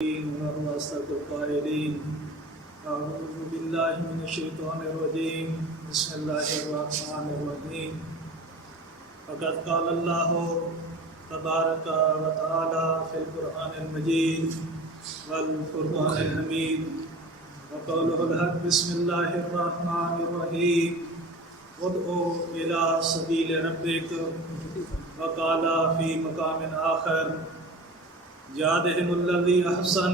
وهو أصدق القائلين. أعوذ بالله من الشيطان الرجيم. بسم الله الرحمن الرحيم. فقد قال الله تبارك وتعالى في القرآن المجيد والفرقان الحميد وقوله الحق. بسم الله الرحمن الرحيم. ادعو إلى سبيل ربك. وقال في مقام آخر جادهم الذي أحسن.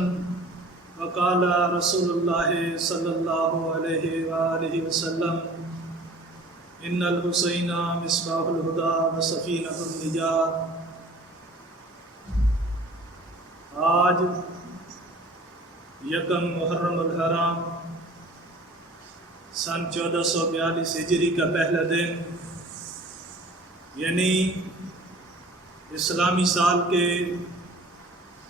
وقال رسول الله صلى الله عليه وآله وسلم إن الحسين مصباح الهدى وسفينة النجاة. آج یکم محرم الحرام سن 1442 ہجری کا پہلا دن، یعنی اسلامی سال کے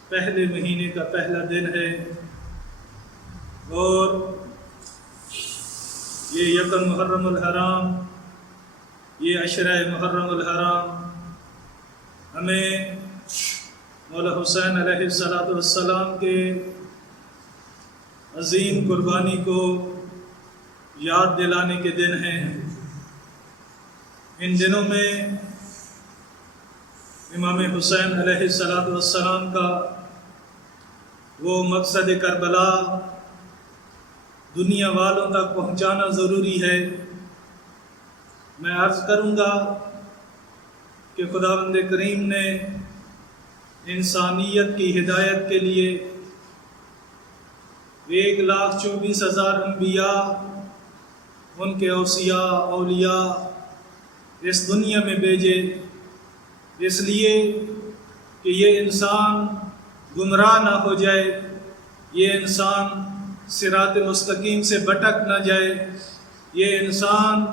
پہلے مہینے کا پہلا دن ہے، اور یہ یکم محرم الحرام، یہ عشرہ محرم الحرام ہمیں مولا حسین علیہ السلام کے عظیم قربانی کو یاد دلانے کے دن ہیں۔ ان دنوں میں امام حسین علیہ السلام کا وہ مقصد کربلا دنیا والوں تک پہنچانا ضروری ہے۔ میں عرض کروں گا کہ خداوند کریم نے انسانیت کی ہدایت کے لیے 1,24,000 انبیاء، ان کے اولیاء اس دنیا میں بھیجے، اس لیے کہ یہ انسان گمراہ نہ ہو جائے، یہ انسان صراط مستقیم سے بھٹک نہ جائے، یہ انسان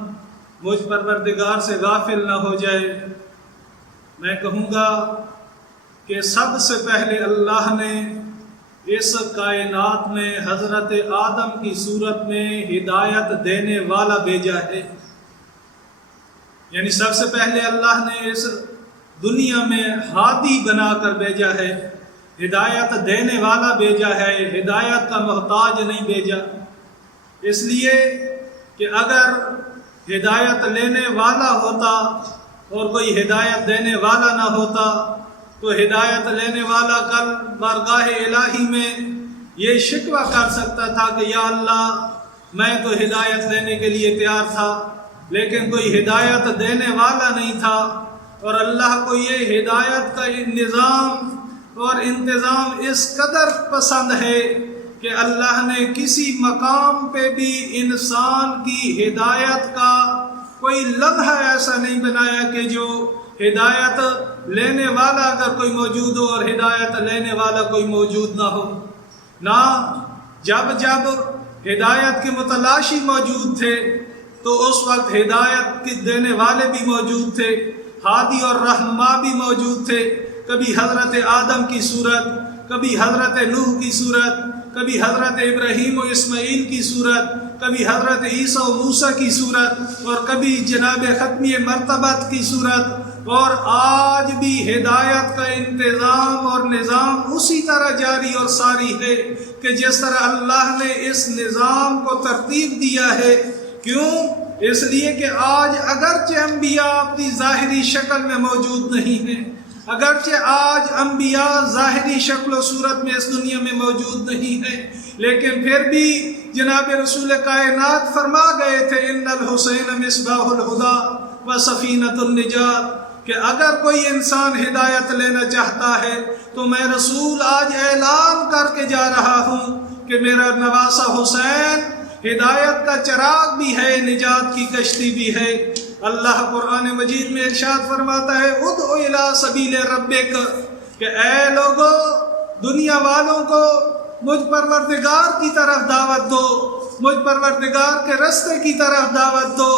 مجھ پروردگار سے غافل نہ ہو جائے۔ میں کہوں گا کہ سب سے پہلے اللہ نے اس کائنات میں حضرت آدم کی صورت میں ہدایت دینے والا بھیجا ہے، یعنی سب سے پہلے اللہ نے اس دنیا میں ہادی بنا کر بھیجا ہے، ہدایت دینے والا بھیجا ہے، ہدایت کا محتاج نہیں بھیجا۔ اس لیے کہ اگر ہدایت لینے والا ہوتا اور کوئی ہدایت دینے والا نہ ہوتا تو ہدایت لینے والا کل بارگاہ الہی میں یہ شکوہ کر سکتا تھا کہ یا اللہ، میں تو ہدایت لینے کے لیے تیار تھا لیکن کوئی ہدایت دینے والا نہیں تھا۔ اور اللہ کو یہ ہدایت کا نظام اور انتظام اس قدر پسند ہے کہ اللہ نے کسی مقام پہ بھی انسان کی ہدایت کا کوئی لمحہ ایسا نہیں بنایا کہ جو ہدایت لینے والا اگر کوئی موجود ہو اور ہدایت لینے والا کوئی موجود نہ ہو۔ نہ جب ہدایت کے متلاشی موجود تھے تو اس وقت ہدایت کے دینے والے بھی موجود تھے، ہادی اور رہنما بھی موجود تھے۔ کبھی حضرت آدم کی صورت، کبھی حضرت نوح کی صورت، کبھی حضرت ابراہیم و اسماعیل کی صورت، کبھی حضرت عیسیٰ و موسیٰ کی صورت، اور کبھی جناب ختمی مرتبت کی صورت۔ اور آج بھی ہدایت کا انتظام اور نظام اسی طرح جاری اور ساری ہے کہ جس طرح اللہ نے اس نظام کو ترتیب دیا ہے۔ کیوں؟ اس لیے کہ آج اگرچہ انبیاء اپنی ظاہری شکل میں موجود نہیں ہیں، اگرچہ آج انبیاء ظاہری شکل و صورت میں اس دنیا میں موجود نہیں ہیں، لیکن پھر بھی جناب رسول کائنات فرما گئے تھے ان الحسین مصباح الہدی و سفینۃ النجات، کہ اگر کوئی انسان ہدایت لینا چاہتا ہے تو میں رسول آج اعلان کر کے جا رہا ہوں کہ میرا نواسہ حسین ہدایت کا چراغ بھی ہے، نجات کی کشتی بھی ہے۔ اللہ قرآن مجید میں ارشاد فرماتا ہے ادعو الی سبیل ربک، کہ اے لوگو، دنیا والوں کو مجھ پروردگار کی طرف دعوت دو، مجھ پروردگار کے رستے کی طرف دعوت دو۔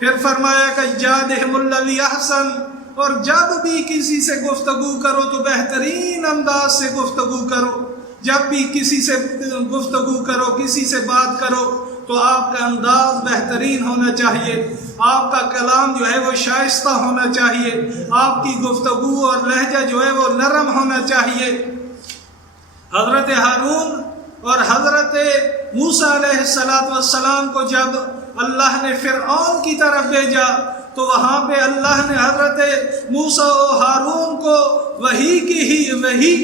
پھر فرمایا کہ جادہم الذی احسن، اور جب بھی کسی سے گفتگو کرو تو بہترین انداز سے گفتگو کرو، جب بھی کسی سے گفتگو کرو، کسی سے بات کرو تو آپ کا انداز بہترین ہونا چاہیے، آپ کا کلام جو ہے وہ شائستہ ہونا چاہیے، آپ کی گفتگو اور لہجہ جو ہے وہ نرم ہونا چاہیے۔ حضرت ہارون اور حضرت موسیٰ علیہ السلام کو جب اللہ نے فرعون کی طرف بھیجا تو وہاں پہ اللہ نے حضرت موسیٰ و ہارون کو وحی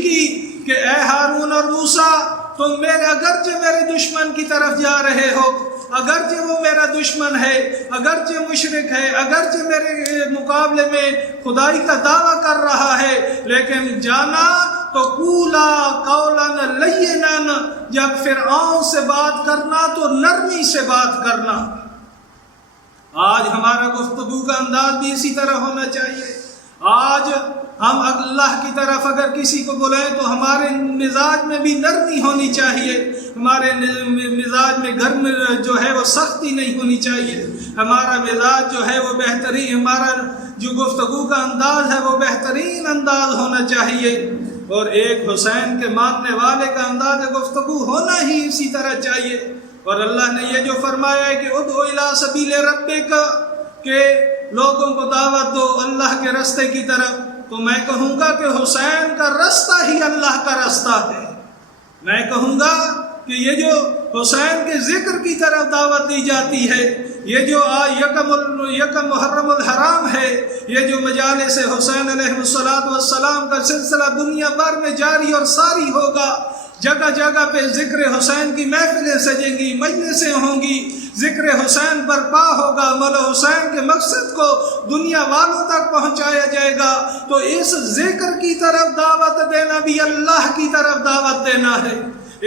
کی کہ اے ہارون اور موسیٰ تم اگرچہ میرے دشمن کی طرف جا رہے ہو، اگرچہ وہ میرا دشمن ہے، اگرچہ مشرک ہے، اگرچہ میرے مقابلے میں خدائی کا دعویٰ کر رہا ہے، لیکن جانا تو قولا قولا لینا، جب فرعون سے بات کرنا تو نرمی سے بات کرنا۔ آج ہمارا گفتگو کا انداز بھی اسی طرح ہونا چاہیے۔ آج ہم اللہ کی طرف اگر کسی کو بلائیں تو ہمارے مزاج میں بھی نرمی ہونی چاہیے، ہمارے مزاج میں گھر میں جو ہے وہ سختی نہیں ہونی چاہیے، ہمارا مزاج جو ہے وہ بہترین، ہمارا جو گفتگو کا انداز ہے وہ بہترین انداز ہونا چاہیے، اور ایک حسین کے ماننے والے کا انداز گفتگو ہونا ہی اسی طرح چاہیے۔ اور اللہ نے یہ جو فرمایا ہے کہ ادعو الی سبیل ربک، کہ لوگوں کو دعوت دو اللہ کے راستے کی طرف، تو میں کہوں گا کہ حسین کا راستہ ہی اللہ کا راستہ ہے۔ میں کہوں گا کہ یہ جو حسین کے ذکر کی طرف دعوت دی جاتی ہے، یہ جو یکم محرم الحرام ہے، یہ جو مجالس حسین علیہ السلام کا سلسلہ دنیا بھر میں جاری اور ساری ہوگا، جگہ جگہ پہ ذکر حسین کی محفلیں سجیں گی، مجلسیں ہوں گی، ذکر حسین برپا ہوگا، مولا حسین کے مقصد کو دنیا والوں تک پہنچایا جائے گا۔ تو اس ذکر کی طرف دعوت دینا بھی اللہ کی طرف دعوت دینا ہے،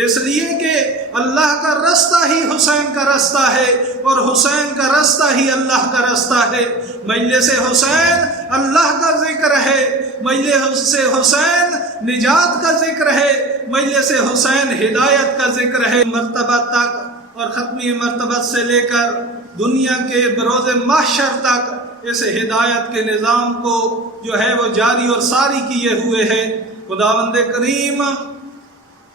اس لیے کہ اللہ کا راستہ ہی حسین کا راستہ ہے، اور حسین کا راستہ ہی اللہ کا راستہ ہے۔ مجلس حسین اللہ کا ذکر ہے، مجلس حسین نجات کا ذکر ہے، مجلس حسین ہدایت کا ذکر ہے۔ مرتبہ تک اور ختمی مرتبہ سے لے کر دنیا کے بروز محشر تک اس ہدایت کے نظام کو جو ہے وہ جاری اور ساری کیے ہوئے ہے۔ خداوند کریم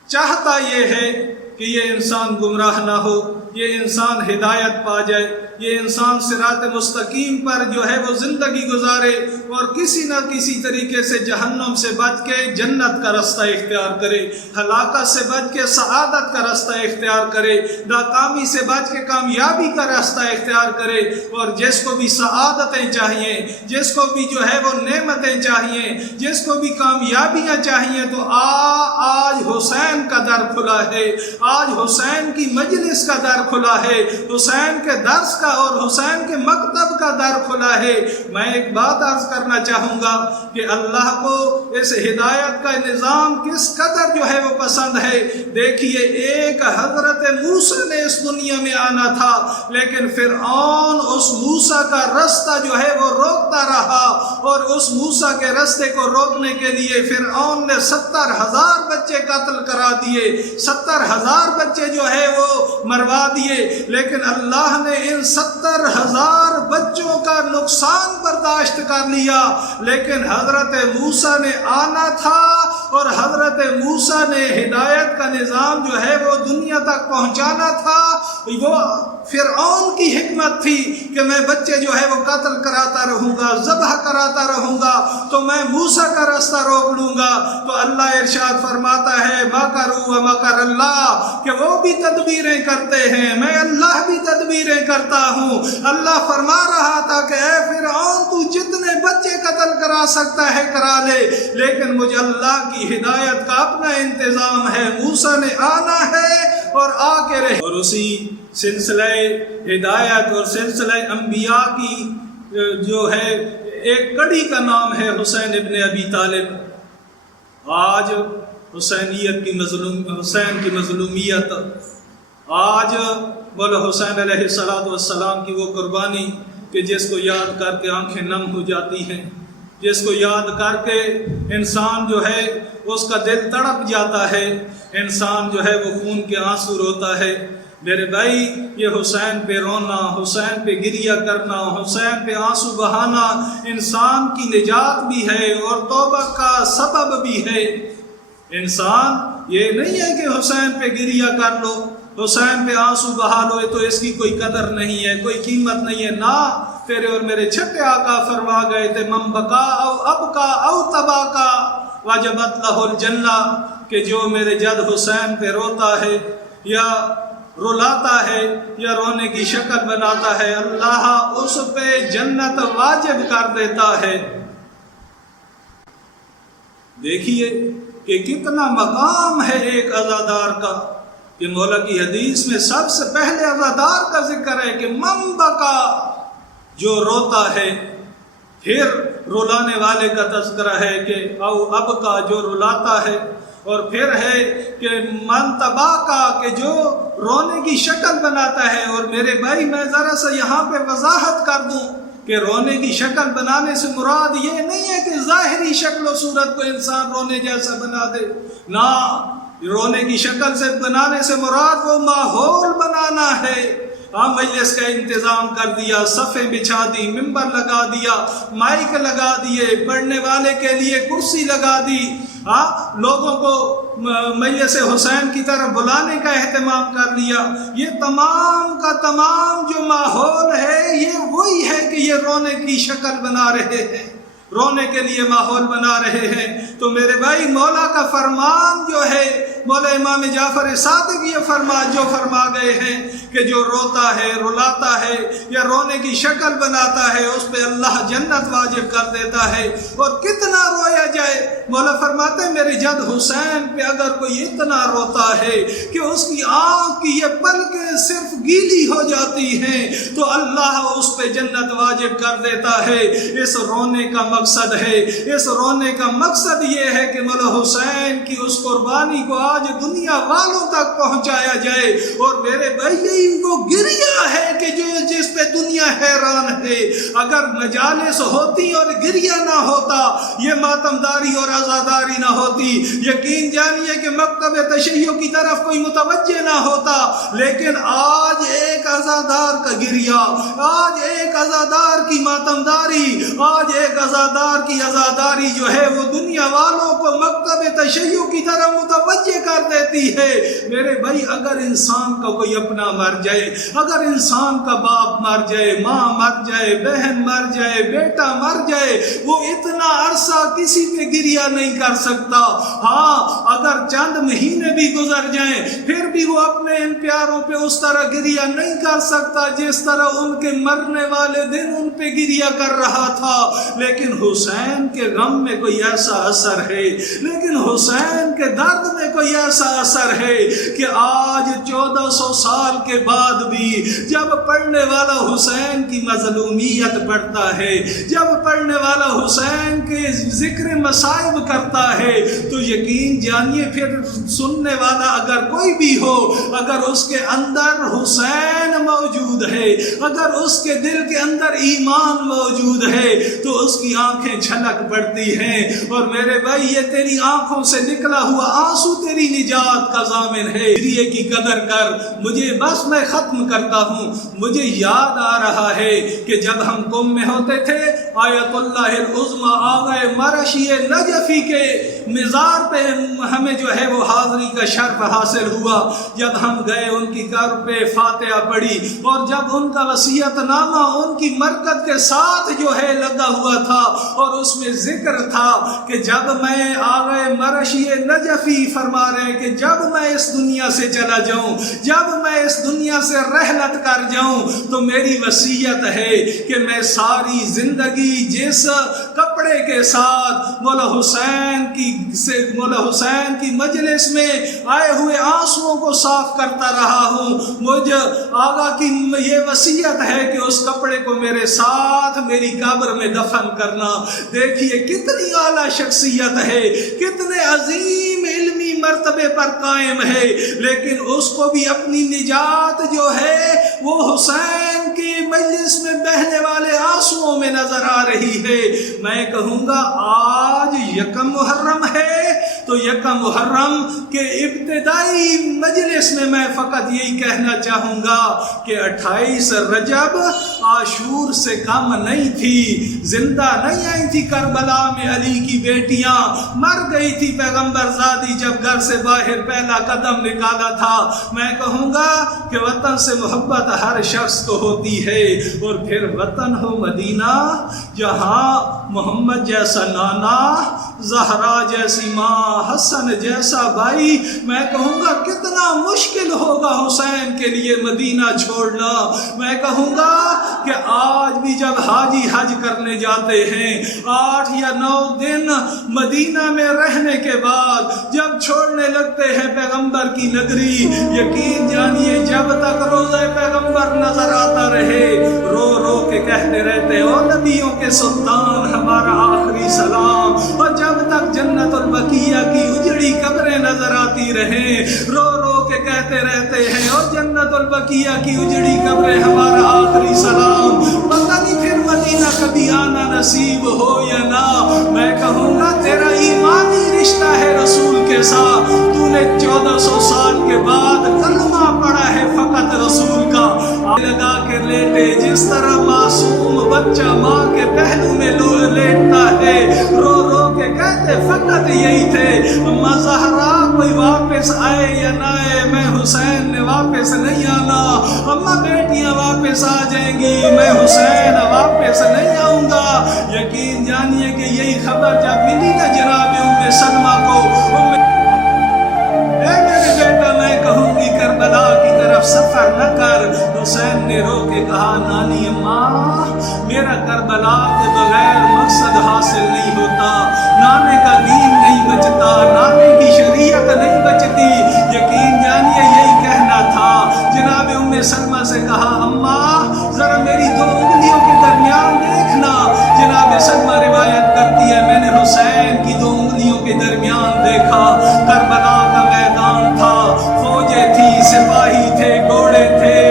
چاہتا یہ ہے کہ یہ انسان گمراہ نہ ہو، یہ انسان ہدایت پا جائے، یہ انسان صراط مستقیم پر جو ہے وہ زندگی گزارے، اور کسی نہ کسی طریقے سے جہنم سے بچ کے جنت کا راستہ اختیار کرے، ہلاکت سے بچ کے سعادت کا راستہ اختیار کرے، ناکامی سے بچ کے کامیابی کا راستہ اختیار کرے۔ اور جس کو بھی سعادتیں چاہیے، جس کو بھی جو ہے وہ نعمتیں چاہیے، جس کو بھی کامیابیاں چاہیے، تو آج حسین کا در کھلا ہے، آج حسین کی مجلس کا در کھلا ہے، حسین کے درس کا اور حسین کے مکتب کا در کھلا ہے۔ میں ایک بات عرض کرنا چاہوں گا کہ اللہ کو اس ہدایت کا نظام کس قدر جو ہے وہ پسند ہے۔ دیکھیے، ایک حضرت موسیٰ نے اس دنیا میں آنا تھا، لیکن فرعون اس موسیٰ کا راستہ جو ہے وہ روکتا رہا، اور اس موسیٰ کے راستے کو روکنے کے لیے فرعون نے 70,000 بچے قتل کرا دیے، 70,000 بچے جو ہے وہ مروا دیے، لیکن اللہ نے ان 70,000 بچوں کا نقصان برداشت کر لیا۔ لیکن حضرت موسیٰ نے آنا تھا، اور حضرت موسیٰ نے ہدایت کا نظام جو ہے وہ دنیا تک پہنچانا تھا۔ وہ فرعون کی حکمت تھی کہ میں بچے جو ہے وہ قتل کراتا رہوں گا، ذبح کراتا رہوں گا، تو میں موسیٰ کا راستہ روک لوں گا۔ تو اللہ ارشاد فرماتا ہے مکروا ومکر اللہ، کہ وہ بھی تدبیریں کرتے ہیں، میں اللہ بھی تدبیریں کرتا ہوں۔ اللہ فرما رہا تھا کہ اے فرعون، تو جتنے بچے قتل کرا سکتا ہے کرا لے، لیکن مجھے اللہ کی ہدایت کا اپنا انتظام ہے۔ موسیٰ نے آنا ہے اور آ کے رہے۔ اور اسی سلسلہ ہدایت اور سلسلہ انبیاء کی جو ہے ایک کڑی کا نام ہے حسین ابن ابی طالب۔ آج حسین کی مظلومیت، آج مولا حسین علیہ السلام کی وہ قربانی کہ جس کو یاد کر کے آنکھیں نم ہو جاتی ہیں، جس کو یاد کر کے انسان جو ہے اس کا دل تڑپ جاتا ہے، انسان جو ہے وہ خون کے آنسو روتا ہے۔ میرے بھائی، یہ حسین پہ رونا، حسین پہ گریہ کرنا، حسین پہ آنسو بہانا انسان کی نجات بھی ہے اور توبہ کا سبب بھی ہے۔ انسان یہ نہیں ہے کہ حسین پہ گریہ کر لو، حسین پہ آنسو بہا لو، تو اس کی کوئی قدر نہیں ہے، کوئی قیمت نہیں ہے۔ نہ، تیرے اور میرے چھٹے آقا فرما گئے تھے من بکا او ابکا او تباکا وجبت لہ الجنہ، کہ جو میرے جد حسین پہ روتا ہے یا رلاتا ہے یا رونے کی شکل بناتا ہے، اللہ اس پہ جنت واجب کر دیتا ہے۔ دیکھیے کہ کتنا مقام ہے ایک عزادار کا، کہ مولا کی حدیث میں سب سے پہلے عزادار کا ذکر ہے کہ من بکا، جو روتا ہے، پھر رلانے والے کا تذکرہ ہے کہ او اب کا، جو رلاتا ہے، اور پھر ہے کہ من تبا کا، کہ جو رونے کی شکل بناتا ہے۔ اور میرے بھائی میں ذرا سا یہاں پہ وضاحت کر دوں کہ رونے کی شکل بنانے سے مراد یہ نہیں ہے کہ ظاہری شکل و صورت کو انسان رونے جیسا بنا دے، نہ، رونے کی شکل سے بنانے سے مراد وہ ماحول بنانا ہے۔ مجلس کا انتظام کر دیا، صفیں بچھا دی، ممبر لگا دیا، مائک لگا دیے، پڑھنے والے کے لیے کرسی لگا دی، لوگوں کو مجلس حسین کی طرف بلانے کا اہتمام کر لیا۔ یہ تمام کا تمام جو ماحول ہے یہ وہی ہے کہ یہ رونے کی شکل بنا رہے ہیں، رونے کے لیے ماحول بنا رہے ہیں۔ تو میرے بھائی مولا کا فرمان جو ہے، مولا امام جعفر صادق یہ فرما گئے ہیں کہ جو روتا ہے، رلاتا ہے یا رونے کی شکل بناتا ہے، اس پہ اللہ جنت واجب کر دیتا ہے۔ اور کتنا رویا جائے، مولا فرماتے ہیں میرے جد حسین پہ اگر کوئی اتنا روتا ہے کہ اس کی آنکھ کی یہ پلکیں صرف گیلی ہو جاتی ہیں، تو اللہ اس پہ جنت واجب کر دیتا ہے۔ اس رونے کا مقصد ہے، اس رونے کا مقصد یہ ہے کہ مولا حسین کی اس قربانی کو آج دنیا والوں تک پہنچایا جائے۔ اور میرے بھائی یہی وہ گریہ ہے کہ جس پہ دنیا حیران ہے۔ اگر مجالس ہوتی اور گریہ نہ ہوتا، یہ ماتمداری اور عزاداری نہ ہوتی، یقین جانیے کہ مکتب تشیع کی طرف کوئی متوجہ نہ ہوتا، لیکن آج ایک عزادار کا گریہ، آج ایک عزادار کی ماتمداری، آج ایک عزادار کی عزاداری جو ہے وہ دنیا والوں کو مکتب تشیع کی طرف متوجہ کر دیتی ہے۔ میرے بھائی اگر انسان کا کوئی اپنا مر جائے، اگر انسان کا باپ مر جائے، ماں مر جائے، بہن مر جائے، بیٹا مر جائے، وہ اتنا عرصہ کسی پہ گریہ نہیں کر سکتا۔ ہاں اگر چند مہینے بھی گزر جائیں پھر بھی وہ اپنے ان پیاروں پہ اس طرح گریہ نہیں کر سکتا جس طرح ان کے مرنے والے دن ان پہ گریہ کر رہا تھا۔ لیکن حسین کے غم میں کوئی ایسا اثر ہے، لیکن حسین کے درد میں کوئی ایسا اثر ہے کہ آج 1400 سال کے بعد بھی جب پڑھنے والا حسین کی مظلومیت پڑھتا ہے، جب پڑھنے والا حسین کے ذکر مصائب کرتا ہے، تو یقین جانیے پھر سننے والا اگر کوئی بھی ہو، اگر اس کے اندر حسین موجود ہے، اگر اس کے دل کے اندر ایمان موجود ہے، تو اس کی آنکھیں چھلک پڑتی ہیں۔ اور میرے بھائی یہ تیری آنکھوں سے نکلا ہوا آنسو تیری نجات کا ضامن ہے۔ گریے کی قدر کر۔ مجھے بس میں ختم کرتا ہوں، مجھے یاد آ رہا ہے کہ جب ہم قم میں ہوتے تھے، آیت اللہ العظمی آغا مرشی نجفی کے مزار پہ ہمیں جو ہے وہ حاضری کا شرف حاصل ہوا۔ جب ہم گئے ان کی قبر پہ فاتحہ پڑھی، اور جب ان کا وصیت نامہ ان کی مرکت کے ساتھ جو ہے لگا ہوا تھا، اور اس میں ذکر تھا کہ جب میں آغا مرشی نجفی فرما رہے ہیں کہ جب میں اس دنیا سے چلا جاؤں، جب میں اس دنیا سے رحلت کر جاؤں، تو میری وصیت ہے کہ میں ساری زندگی جس کپڑے کے ساتھ مولا حسین کی مجلس میں آئے ہوئے آنسوؤں کو صاف کرتا رہا ہوں، مجھے آقا کی یہ وصیت ہے کہ اس کپڑے کو میرے ساتھ میری قبر میں دفن کرنا۔ دیکھیے کتنی اعلیٰ شخصیت ہے، کتنے عظیم علمی مرتبے پر قائم ہے، لیکن اس کو بھی اپنی نجات جو ہے وہ حسین کی مجلس میں بہنے والے آنسوؤں میں نظر آ رہی ہے۔ میں کہوں گا آج یکم محرم ہے، تو یکم محرم کے ابتدائی مجلس میں فقط یہی کہنا چاہوں گا کہ 28 رجب عاشور سے کم نہیں تھی، زندہ نہیں آئی تھی کربلا میں علی کی بیٹیاں، مر گئی تھی پیغمبر زادی جب گھر گھر سے باہر پہلا قدم نکالا تھا، میں کہوں گا کہ وطن سے محبت ہر شخص کو ہوتی ہے، اور پھر وطن ہو مدینہ جہاں محمد جیسا نانا، زہرا جیسی ماں، حسن جیسا بھائی، میں کہوں گا کتنا مشکل ہوگا حسین کے لیے مدینہ چھوڑنا۔ میں کہوں گا کہ آج بھی جب حاجی حج کرنے جاتے ہیں 8 یا 9 دن مدینہ میں رہنے کے بعد جب چھوڑنے لگتے ہیں پیغمبر کی نگری، یقین جانیے جب تک روضہ پیغمبر نظر آتا رہے رو رو کے کہتے رہتے او نبیوں کے سلطان ہمارا آخری سلام، اور جب تک جنت البقیہ کی اجڑی قبریں نظر آتی رہیں رو رو کے کہتے رہتے ہیں اور جنت البقیہ کی اجڑی قبریں ہمارا آخری سلام، پتہ نہیں پھر مدینہ کبھی آنا نصیب ہو یا نہ۔ میں کہوں گا تیرا ایمانی رشتہ ہے رسول کے ساتھ، تو نے 1400 سال کے بعد کلمہ پڑھا ہے فقط رسول کا، لگا کے لیٹے جس طرح معصوم بچہ ماں کے پہلو میں لیٹتا ہے، رو رو کے کہتے فقط یہی تھے اما زہرا کوئی واپس آئے یا نہ آئے، میں حسین نے واپس نہیں آنا، اما بیٹیاں واپس آ جائیں گی، میں حسین واپس نہیں آؤں گا۔ یقین جانیے کہ یہی خبر جب ملی نا جناب ام سلمہ کو، اے میرے بیٹا میں کہوں گی کربلا کی طرف سفر نہ کر، حسین نے رو کے کہا نانی اماں میرا کربلا کے بغیر مقصد حاصل نہیں ہوتا، نانے کا دین نہیں بچتا، نانے کی شریعت نہیں بچتی۔ یقین جانیے یہی کہنا تھا۔ جناب ام سلمہ سے کہا اماں ذرا میری 2 انگلیوں کے درمیان دیکھنا۔ جناب سلمہ روایت کرتی ہے میں نے حسین کی 2 انگلیوں کے درمیان دیکھا، کربلا کا میدان تھا، فوجیں تھی، سپاہی تھے، گھوڑے تھے،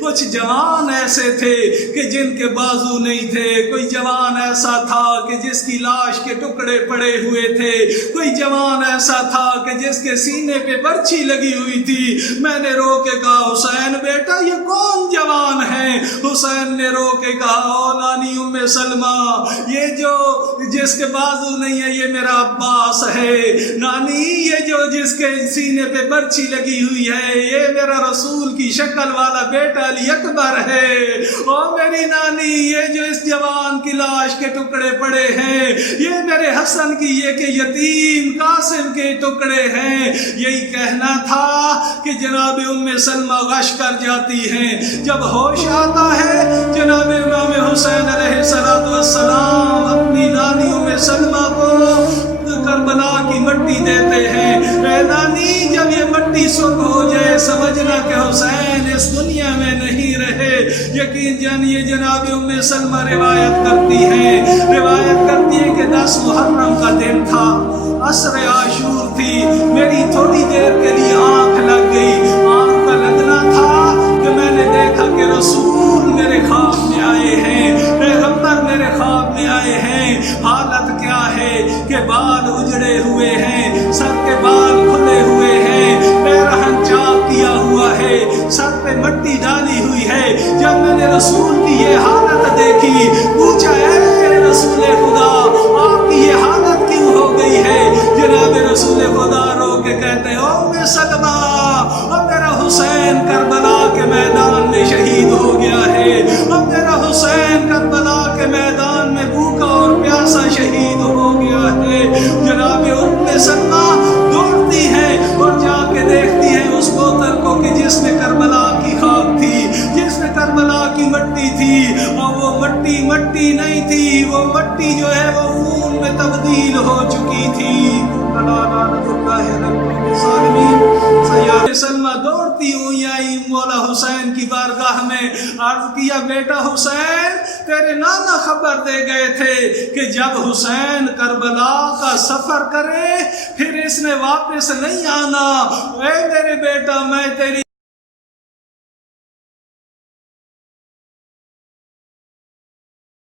کچھ جوان ایسے تھے کہ جن کے بازو نہیں تھے، کوئی جوان ایسا تھا کہ جس کی لاش کے ٹکڑے پڑے ہوئے تھے، کوئی جوان ایسا تھا کہ جس کے سینے پہ برچھی لگی ہوئی تھی۔ میں نے رو کے کہا حسین بیٹا یہ کون جوان ہے؟ حسین نے رو کے کہا او نانی ام سلمہ یہ جو جس کے بازو نہیں ہے یہ میرا عباس ہے، نانی یہ جو جس کے سینے پہ برچھی لگی ہوئی ہے یہ میرا رسول کی شکل والا بیٹا علی اکبر ہے، او میری نانی یہ جو اس جوان کی لاش کے ٹکڑے پڑے ہیں یہ میرے حسن کی یہ کہ یتیم قاسم کے ٹکڑے ہیں۔ یہی کہنا تھا کہ جناب ام سلمہ غش کر جاتی ہیں۔ جب ہوش آتا ہے جناب امام حسین علیہ السلام اپنی نانی ام سلمہ کو کربلا کی مٹی دیتے ہیں، اے نانی جب یہ مٹی سرخ ہو جائے سمجھنا کہ حسین اس دنیا میں نہیں رہے۔ یقین جانیے جناب ام سلمہ روایت کرتی ہے کہ 10 محرم کا دن تھا، عصر عاشور تھی، میری تھوڑی دیر کے لیے آنکھ لگ گئی، آنکھ کا لگنا تھا کہ میں نے دیکھا کہ رسول میرے خواب میں آئے ہیں، پیغمبر میرے خواب میں آئے ہیں۔ حالت کیا ہے کہ بال اجڑے ہوئے ہیں، سر کے بال کھلے ہوئے ہیں، پیرہن چاک کیا ہوا ہے، سر پہ مٹی ڈالی ہوئی ہے۔ جب میں نے رسول کی یہ حالت دیکھی پوچھا اے رسول خدا آپ کی یہ حالت کیوں ہو گئی ہے؟ جناب رسول خدا رو کے کہتے ہیں ام سلمہ اب میرا حسین کربلا کے میدان میں شہید ہو گیا ہے، اب میرا حسین کربلا کے میدان میں بھوکا اور پیاسا شہید ہو گیا ہے۔ جناب ام سلمہ دوڑتی ہے اور جا کے دیکھتی ہے اس بوتل کو کہ جس میں کربلا کی خاک تھی، جس میں کربلا کی مٹی تھی، اور وہ مٹی نہیں تھی، وہ مٹی جو ہے وہ خون میں تبدیل ہو چکی تھی۔ سلمہ دوڑتی ہوئی آئی مولا حسین کی بارگاہ میں، عرض کیا بیٹا حسین تیرے نانا خبر دے گئے تھے کہ جب حسین کربلا کا سفر کرے پھر اس نے واپس نہیں آنا، اے میرے بیٹا میں تیری